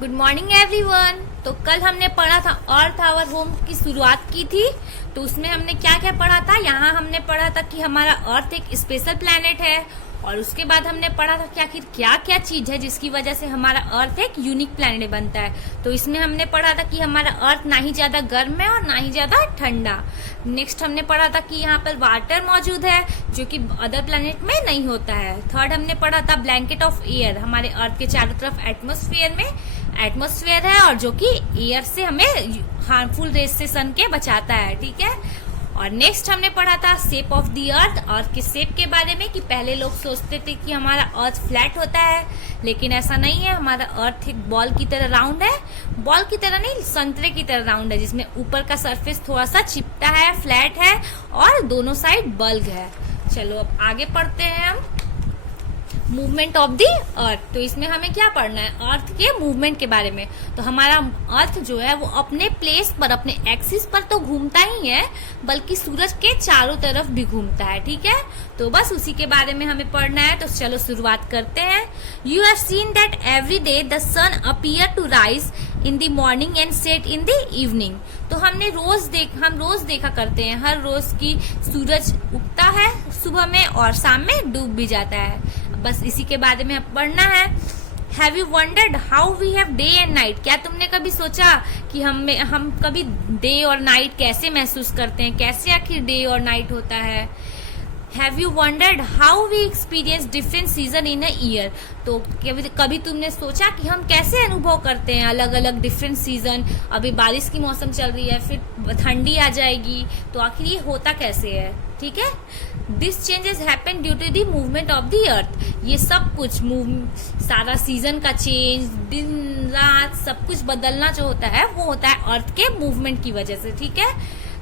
Good morning everyone. तो कल हमने पढ़ा था अर्थ आवर होम की शुरुआत की थी। तो उसमें हमने क्या क्या पढ़ा था, यहाँ हमने पढ़ा था कि हमारा अर्थ एक स्पेशल प्लैनेट है, और उसके बाद हमने पढ़ा था कि आखिर क्या क्या चीज है जिसकी वजह से हमारा अर्थ एक यूनिक प्लैनेट बनता है। तो इसमें हमने पढ़ा था कि हमारा अर्थ ना ही ज्यादा गर्म है और ना ही ज्यादा ठंडा। नेक्स्ट हमने पढ़ा था कि यहाँ पर वाटर मौजूद है जो कि अदर प्लैनेट में नहीं होता है। थर्ड हमने पढ़ा था ब्लैंकेट ऑफ एयर, हमारे अर्थ के चारों तरफ एटमोस्फेयर है और जो कि एयर से हमें हार्मफुल रेस से सन के बचाता है। ठीक है। और नेक्स्ट हमने पढ़ा था शेप ऑफ द अर्थ के शेप के बारे में कि पहले लोग सोचते थे कि हमारा अर्थ फ्लैट होता है, लेकिन ऐसा नहीं है। हमारा अर्थ एक बॉल की तरह राउंड है, बॉल की तरह नहीं, संतरे की तरह राउंड है, जिसमें ऊपर का सरफेस थोड़ा सा चिपटा है, फ्लैट है और दोनों साइड बल्ब है। चलो अब आगे पढ़ते हैं हम मूवमेंट ऑफ द अर्थ। तो इसमें हमें क्या पढ़ना है, अर्थ के मूवमेंट के बारे में। तो हमारा अर्थ जो है वो अपने प्लेस पर, अपने एक्सिस पर तो घूमता ही है, बल्कि सूरज के चारों तरफ भी घूमता है। ठीक है। तो बस उसी के बारे में हमें पढ़ना है। तो चलो शुरुआत करते हैं। You have seen that every day the sun appear to rise in the morning and set in the evening. तो हम रोज देखा करते हैं, हर रोज की सूरज उगता है सुबह में और शाम में डूब भी जाता है। बस इसी के बारे में पढ़ना है। Have you wondered how we have day and night. क्या तुमने कभी सोचा कि हम कभी डे और नाइट कैसे महसूस करते हैं, कैसे आखिर डे और नाइट होता है। Have you wondered how we experience different season in a year. तो कभी तुमने सोचा कि हम कैसे अनुभव करते हैं अलग अलग डिफरेंट सीजन। अभी बारिश की मौसम चल रही है, फिर ठंडी आ जाएगी, तो आखिर ये होता कैसे है। ठीक है। This changes happen due to the movement of the earth. ये सब कुछ सारा सीजन का चेंज, दिन रात सब कुछ बदलना जो होता है वो होता है अर्थ के मूवमेंट की वजह से। ठीक है।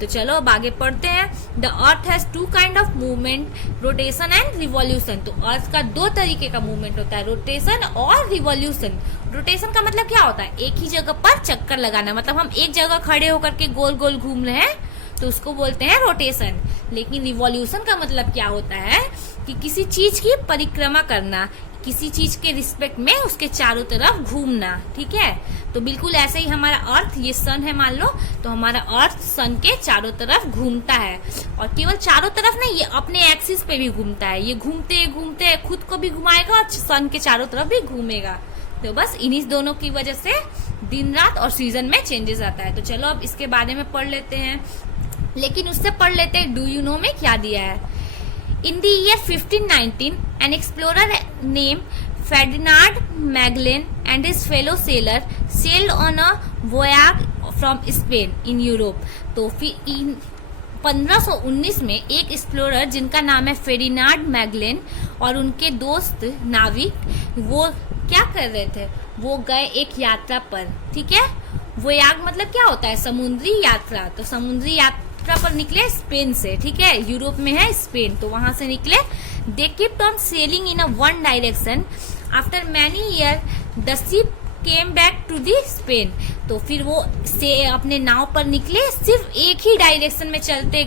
तो चलो अब आगे पढ़ते हैं। The earth has two kind of movement, rotation and revolution. तो अर्थ का दो तरीके का मूवमेंट होता है, रोटेशन और रिवॉल्यूशन। रोटेशन का मतलब क्या होता है, एक ही जगह पर चक्कर लगाना, मतलब हम एक जगह खड़े होकर के गोल गोल घूम रहे हैं तो उसको बोलते हैं रोटेशन। लेकिन रिवॉल्यूशन का मतलब क्या होता है कि किसी चीज की परिक्रमा करना, किसी चीज के रिस्पेक्ट में उसके चारों तरफ घूमना। ठीक है। तो बिल्कुल ऐसे ही हमारा अर्थ, ये सन है मान लो, तो हमारा अर्थ सन के चारों तरफ घूमता है, और केवल चारों तरफ नहीं, ये अपने एक्सिस पे भी घूमता है। ये घूमते घूमते खुद को भी घुमाएगा और सन के चारों तरफ भी घूमेगा। तो बस इन्हीं दोनों की वजह से दिन रात और सीजन में चेंजेस आता है। तो चलो अब इसके बारे में पढ़ लेते हैं, लेकिन उससे पढ़ लेते हैं डू यू नो में क्या दिया है। In the year 1519, an explorer named Ferdinand Magellan and his fellow sailor sailed on a voyage from Spain in Europe. तो फिर 1519 में एक एक्सप्लोरर जिनका नाम है फेर्डिनांड मैगलेन और उनके दोस्त नाविक, वो क्या कर रहे थे, वो गए एक यात्रा पर। ठीक है। वोयाग मतलब क्या होता है, समुद्री यात्रा। तो समुद्री यात्रा पर निकले स्पेन से। ठीक है। यूरोप में है स्पेन, तो वहां से निकले। They kept on sailing in a one direction. After many year the ship came back to the Spain. तो फिर वो से अपने नाव पर निकले, सिर्फ एक ही डायरेक्शन में चलते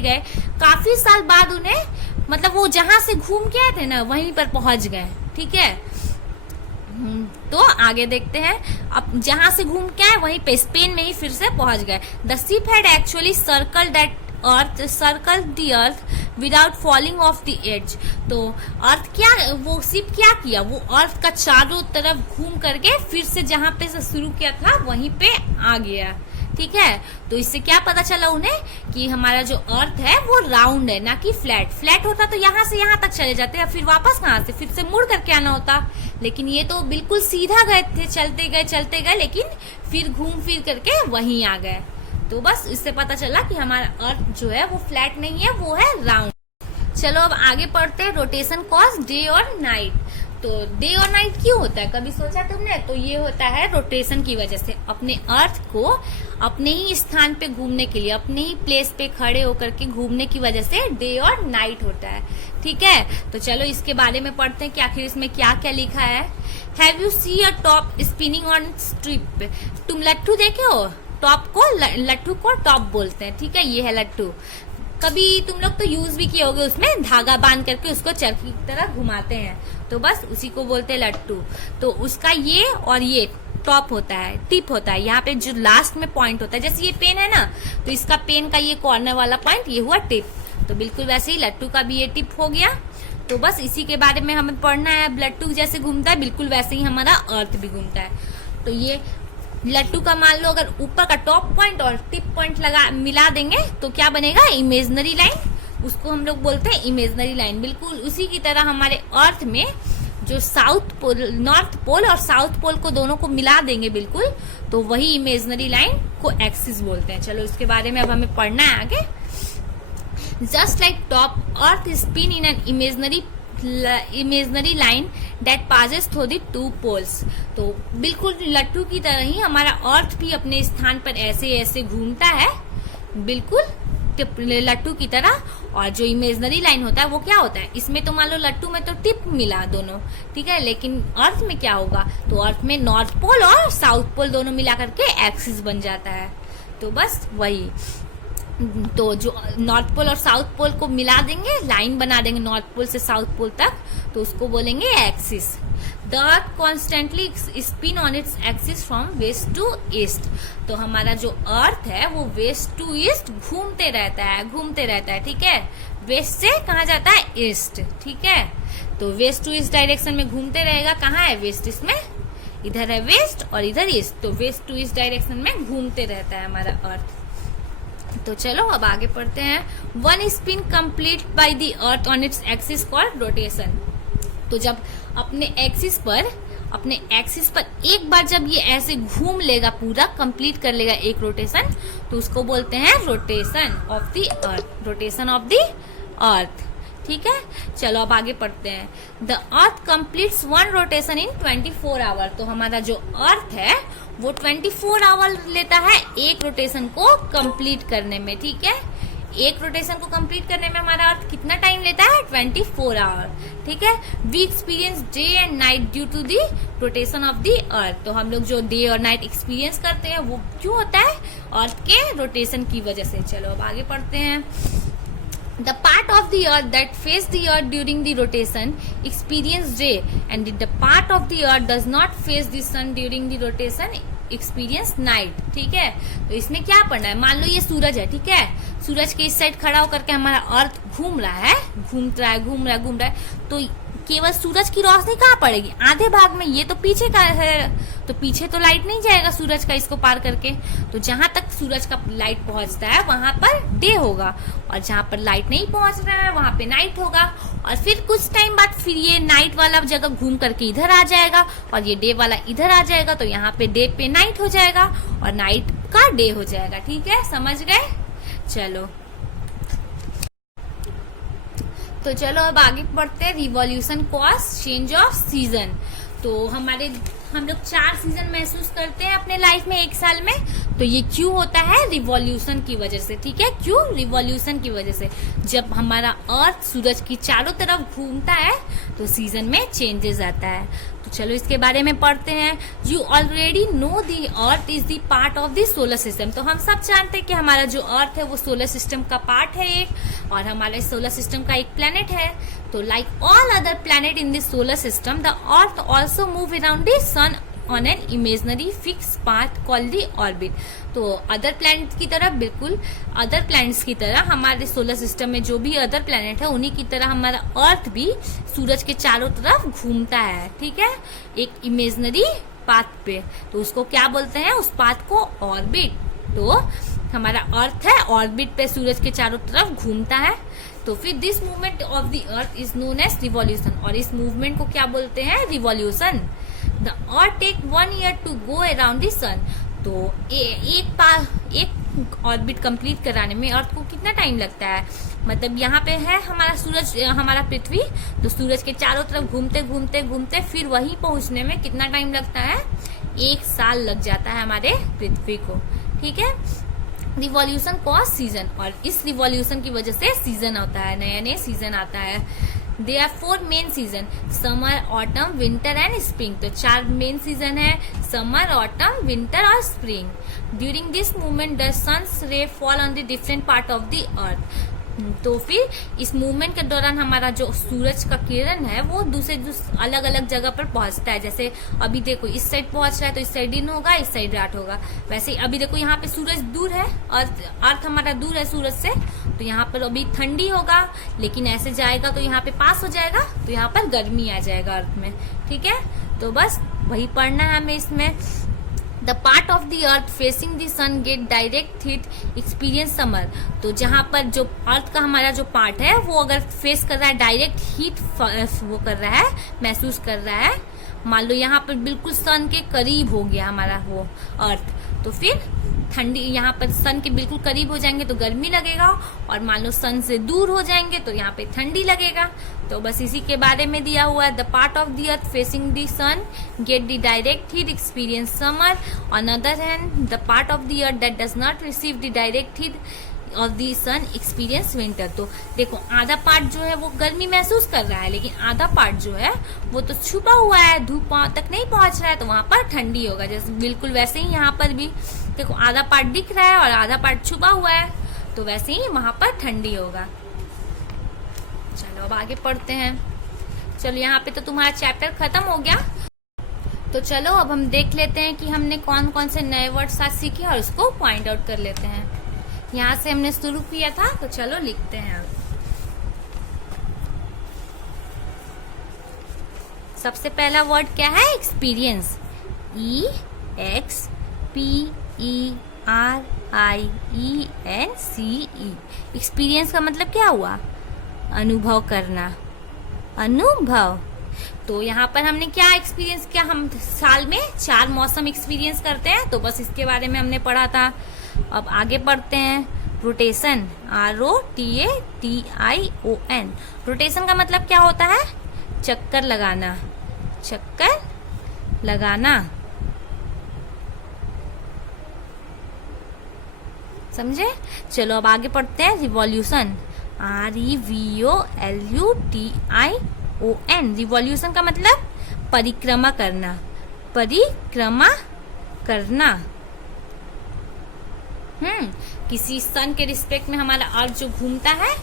गए। काफी साल बाद उन्हें, मतलब वो जहां से घूम के आए थे ना, वहीं पर पहुंच गए। ठीक है। तो आगे देखते हैं। अब जहां से घूम के आए वहीं पे स्पेन में ही फिर से पहुंच गए। The ship had actually circle the earth without falling off the edge. तो वो शिप क्या किया, वो अर्थ का चारों तरफ घूम करके फिर से जहां पे से शुरू किया था वहीं पे आ गया। ठीक है। तो इससे क्या पता चला उन्हें कि हमारा जो अर्थ है वो राउंड है, ना कि फ्लैट होता तो यहाँ से यहाँ तक चले जाते हैं, फिर वापस कहाँ से, फिर से मुड़ करके आना होता। लेकिन ये तो बिल्कुल सीधा गए थे, चलते गए, लेकिन फिर घूम फिर करके वहीं आ गए। तो बस इससे पता चला कि हमारा अर्थ जो है वो फ्लैट नहीं है, वो है राउंड। चलो अब आगे पढ़ते हैं रोटेशन कॉज डे और नाइट। तो डे और नाइट क्यों होता है, कभी सोचा तुमने। तो ये होता है रोटेशन की वजह से, अपने अर्थ को अपने ही स्थान पे घूमने के लिए, अपने ही प्लेस पे खड़े होकर के घूमने की वजह से डे और नाइट होता है। ठीक है। तो चलो इसके बारे में पढ़ते हैं कि आखिर इसमें क्या क्या लिखा है। Have you see a top spinning on strip. तुम लट्टू देखे हो, टॉप को, लट्टू को टॉप बोलते हैं। ठीक है। ये है लट्टू। कभी तुम लोग तो यूज भी किए होगे, उसमें धागा बांध करके उसको चरखी की तरह घुमाते हैं, तो बस उसी को बोलते हैं लट्टू। तो उसका ये और ये टॉप होता है, टिप होता है, यहाँ पे जो लास्ट में पॉइंट होता है, जैसे ये पेन है ना, तो इसका पेन का ये कॉर्नर वाला पॉइंट ये हुआ टिप। तो बिल्कुल वैसे ही लट्टू का भी ये टिप हो गया। तो बस इसी के बारे में हमें पढ़ना है। लट्टू जैसे घूमता है बिल्कुल वैसे ही हमारा अर्थ भी घूमता है। तो ये लट्टू का मान लो अगर ऊपर का टॉप पॉइंट और टिप पॉइंट मिला देंगे तो क्या बनेगा, इमेजिनरी लाइन। उसको हम लोग बोलते हैं इमेजिनरी लाइन। बिल्कुल उसी की तरह हमारे अर्थ में जो साउथ पोल, नॉर्थ पोल और साउथ पोल को दोनों को मिला देंगे बिल्कुल, तो वही इमेजिनरी लाइन को एक्सिस बोलते हैं। चलो इसके बारे में अब हमें पढ़ना है आगे। Just like top earth spin in an imaginary line that passes through the two poles. तो बिल्कुल लट्टू की तरह ही हमारा अर्थ भी अपने स्थान पर ऐसे ऐसे घूमता है, बिल्कुल लट्टू की तरह। और जो इमेजिनरी लाइन होता है वो क्या होता है, इसमें तो मान लो लट्टू में तो टिप मिला दोनों, ठीक है, लेकिन अर्थ में क्या होगा, तो अर्थ में नॉर्थ पोल और साउथ पोल दोनों मिला करके एक्सिस बन जाता है। तो बस वही, तो जो नॉर्थ पोल और साउथ पोल को मिला देंगे, लाइन बना देंगे नॉर्थ पोल से साउथ पोल तक, तो उसको बोलेंगे axis. The earth constantly spin on its axis from west to east. तो हमारा जो अर्थ है वो वेस्ट टू ईस्ट घूमते रहता है, ठीक है। वेस्ट से कहाँ जाता है, ईस्ट, ठीक है। तो वेस्ट टू ईस्ट डायरेक्शन में घूमते रहेगा। कहाँ है वेस्ट, इसमें इधर है वेस्ट और इधर ईस्ट, तो वेस्ट टू ईस्ट डायरेक्शन में घूमते रहता है हमारा अर्थ। तो चलो अब आगे पढ़ते हैं। One spin complete by the earth on its axis called rotation. तो जब अपने एक्सिस पर एक बार जब ये ऐसे घूम लेगा, पूरा कंप्लीट कर लेगा एक रोटेशन, तो उसको बोलते हैं रोटेशन ऑफ द अर्थ, ठीक है। चलो अब आगे पढ़ते हैं। The earth completes one rotation in 24 hour. तो हमारा जो अर्थ है वो 24 आवर लेता है एक रोटेशन को कंप्लीट करने में, ठीक है। एक रोटेशन को कंप्लीट करने में हमारा अर्थ कितना टाइम लेता है, 24 आवर, ठीक है। We experience day and night due to the rotation of the earth. तो हम लोग जो डे और नाइट एक्सपीरियंस करते हैं वो क्यों होता है, अर्थ के रोटेशन की वजह से। चलो अब आगे पढ़ते हैं। The part of the earth that face the earth during the rotation experience day, and the part of the earth does not face the sun during the rotation experience night, ठीक है। तो इसमें क्या पढ़ना है, मान लो ये सूरज है, ठीक है। सूरज के इस साइड खड़ा होकर के हमारा अर्थ घूम रहा है, तो केवल सूरज की रोशनी कहाँ पड़ेगी, आधे भाग में। ये तो पीछे का है, तो पीछे तो लाइट नहीं जाएगा सूरज का इसको पार करके। तो जहां तक सूरज का लाइट पहुंचता है वहां पर डे होगा, और जहां पर लाइट नहीं पहुंच रहा है वहां पे नाइट होगा। और फिर कुछ टाइम बाद फिर ये नाइट वाला जगह घूम करके इधर आ जाएगा, और ये डे वाला इधर आ जाएगा। तो यहाँ पे डे पे नाइट हो जाएगा और नाइट का डे हो जाएगा, ठीक है, समझ गए। चलो अब आगे पढ़ते हैं। Revolution cause change off season. तो हम लोग 4 सीजन महसूस करते हैं अपने लाइफ में एक साल में। तो ये क्यों होता है, रिवॉल्यूशन की वजह से, ठीक है। क्यों, रिवॉल्यूशन की वजह से। जब हमारा अर्थ सूरज की चारों तरफ घूमता है तो सीजन में चेंजेस आता है। तो चलो इसके बारे में पढ़ते हैं। You already know the earth is the part of the solar system. तो हम सब जानते हैं कि हमारा जो अर्थ है वो सोलर सिस्टम का पार्ट है एक, और हमारे सोलर सिस्टम का एक प्लेनेट है। तो like all other planet in this solar system, the earth also move around the sun on an imaginary fix path called the orbit. तो अदर प्लैनेट की तरह, बिल्कुल अदर प्लैनेट्स की तरह हमारे सोलर सिस्टम में जो भी अदर प्लैनेट है उन्हीं की तरह हमारा अर्थ भी सूरज के चारों तरफ घूमता है, ठीक है, एक इमेजिनरी पाथ पे। तो उसको क्या बोलते हैं, उस पाथ को ऑर्बिट। तो हमारा अर्थ है ऑर्बिट पे सूरज के चारों तरफ घूमता है। तो फिर this movement of the earth is known as revolution, और इस मूवमेंट को क्या बोलते हैं, revolution. The earth take 1 year to go around the sun. तो एक ऑर्बिट कंप्लीट कराने में अर्थ को कितना टाइम लगता है, मतलब यहाँ पे है हमारा सूरज, हमारा पृथ्वी, तो सूरज के चारों तरफ घूमते घूमते घूमते फिर वहीं पहुंचने में कितना टाइम लगता है, 1 साल लग जाता है हमारे पृथ्वी को, ठीक है। रिवॉल्यूशन कॉज सीजन, और इस रिवॉल्यूशन की वजह से सीजन होता है, नए नए सीजन आता है। There are 4 main season, summer, autumn, winter and spring. तो 4 मेन सीजन है, समर, ऑटम, विंटर और spring. During this movement the sun's ray fall on the different part of the earth. तो फिर इस मूवमेंट के दौरान हमारा जो सूरज का किरण है वो दूसरे अलग अलग जगह पर पहुंचता है। जैसे अभी देखो इस साइड पहुंच रहा है तो इस साइड दिन होगा, इस साइड रात होगा। वैसे ही अभी देखो यहाँ पे सूरज दूर है और अर्थ हमारा दूर है सूरज से, तो यहाँ पर अभी ठंडी होगा, लेकिन ऐसे जाएगा तो यहाँ पे पास हो जाएगा तो यहाँ पर गर्मी आ जाएगा अर्थ में। ठीक है, तो बस वही पढ़ना है हमें इसमें। The part of the earth facing the sun get direct heat experience summer. तो जहाँ पर जो अर्थ का हमारा जो पार्ट है वो अगर फेस कर रहा है डायरेक्ट हीट वो कर रहा है, महसूस कर रहा है, मान लो यहाँ पर बिल्कुल सन के करीब हो गया हमारा वो अर्थ, तो फिर ठंडी, यहाँ पर सन के बिल्कुल करीब हो जाएंगे तो गर्मी लगेगा, और मान लो सन से दूर हो जाएंगे तो यहाँ पे ठंडी लगेगा। तो बस इसी के बारे में दिया हुआ है। The part of the earth facing the sun get the direct heat experience summer, on other hand the part of the earth that does not receive the direct heat of the sun experience winter. तो देखो आधा part जो है वो गर्मी महसूस कर रहा है, लेकिन आधा पार्ट जो है वो तो छुपा हुआ है, धूप तक नहीं पहुंच रहा है, तो वहां पर ठंडी होगा। जैसे बिल्कुल वैसे ही यहाँ पर भी देखो आधा पार्ट दिख रहा है और आधा पार्ट छुपा हुआ है, तो वैसे ही वहां पर ठंडी होगा। चलो अब आगे पढ़ते हैं। चलो यहाँ पे तो तुम्हारा चैप्टर खत्म हो गया, तो चलो अब हम देख लेते हैं कि हमने कौन कौन से नए वर्ड्स आज सीखे और उसको पॉइंट आउट कर लेते हैं। यहाँ से हमने शुरू किया था, तो चलो लिखते हैं अब। सबसे पहला वर्ड क्या है? एक्सपीरियंस। EXPERIENCE। एक्सपीरियंस का मतलब क्या हुआ? अनुभव करना, अनुभव। तो यहाँ पर हमने क्या एक्सपीरियंस किया? हम साल में 4 मौसम एक्सपीरियंस करते हैं, तो बस इसके बारे में हमने पढ़ा था। अब आगे पढ़ते हैं। Rotation, ROTATION। रोटेशन का मतलब क्या होता है? चक्कर लगाना, चक्कर लगाना, समझे? चलो अब आगे पढ़ते हैं। Revolution, REVOLUTION। रिवॉल्यूशन का मतलब परिक्रमा करना, परिक्रमा करना। किसी सन के रिस्पेक्ट में हमारा अर्थ जो घूमता है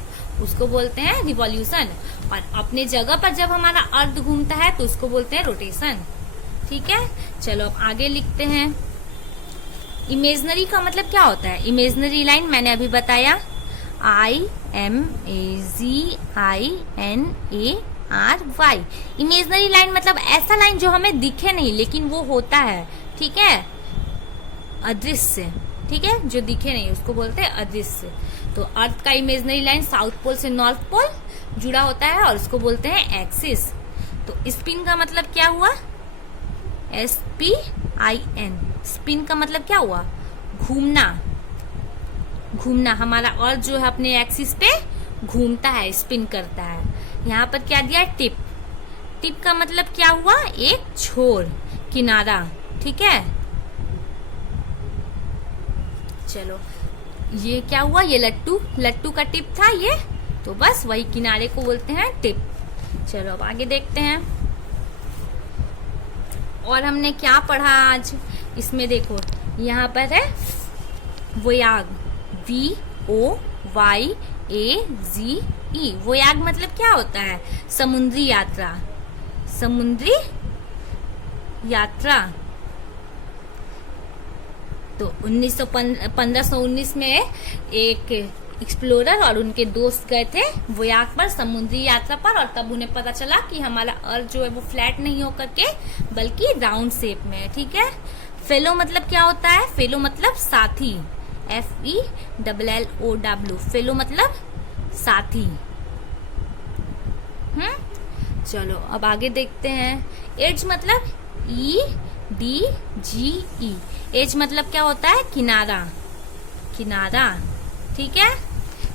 उसको बोलते हैं रिवॉल्यूशन, और अपने जगह पर जब हमारा अर्थ घूमता है तो उसको बोलते हैं रोटेशन। ठीक है, चलो अब आगे लिखते हैं। इमेजनरी का मतलब क्या होता है? इमेजनरी लाइन मैंने अभी बताया, IMAGINARY। इमेजनरी लाइन मतलब ऐसा लाइन जो हमें दिखे नहीं लेकिन वो होता है। ठीक है, अदृश्य। ठीक है, जो दिखे नहीं उसको बोलते हैं अदृश्य। तो अर्थ का इमेजनरी लाइन साउथ पोल से नॉर्थ पोल जुड़ा होता है और उसको बोलते हैं एक्सिस। तो स्पिन का मतलब क्या हुआ? SPIN। स्पिन का मतलब क्या हुआ? घूमना, घूमना। हमारा अर्थ जो है अपने एक्सिस पे घूमता है, स्पिन करता है। यहाँ पर क्या दिया? टिप। टिप का मतलब क्या हुआ? एक छोर, किनारा। ठीक है, चलो ये क्या हुआ? ये लट्टू, लट्टू का टिप था ये, तो बस वही किनारे को बोलते हैं टिप। चलो अब आगे देखते हैं और हमने क्या पढ़ा आज। इसमें देखो यहाँ पर है वोयाग, VOYAGE। वोयाग मतलब क्या होता है? समुद्री यात्रा, समुद्री यात्रा। तो 1519 में एक एक्सप्लोरर और उनके दोस्त गए थे वोयाग पर, समुद्री यात्रा पर, और तब उन्हें पता चला कि हमारा अर्थ जो है वो फ्लैट नहीं होकर के बल्कि राउंड शेप में है। ठीक है, फेलो मतलब क्या होता है? फेलो मतलब साथी, FELLOW। फेलो मतलब साथी। चलो अब आगे देखते हैं। एज मतलब EDGE। एज मतलब क्या होता है? किनारा, किनारा। ठीक है,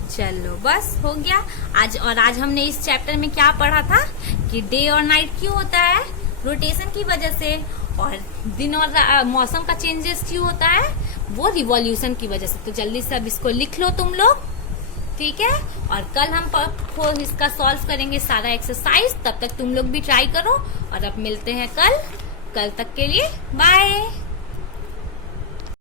चलो बस हो गया आज। और आज हमने इस चैप्टर में क्या पढ़ा था कि डे और नाइट क्यों होता है? रोटेशन की वजह से। और दिन और मौसम का चेंजेस क्यों होता है? वो रिवॉल्यूशन की वजह से। तो जल्दी से अब इसको लिख लो तुम लोग। ठीक है, और कल हम इसका सॉल्व करेंगे सारा एक्सरसाइज। तब तक तुम लोग भी ट्राई करो, और अब मिलते हैं कल तक के लिए बाय।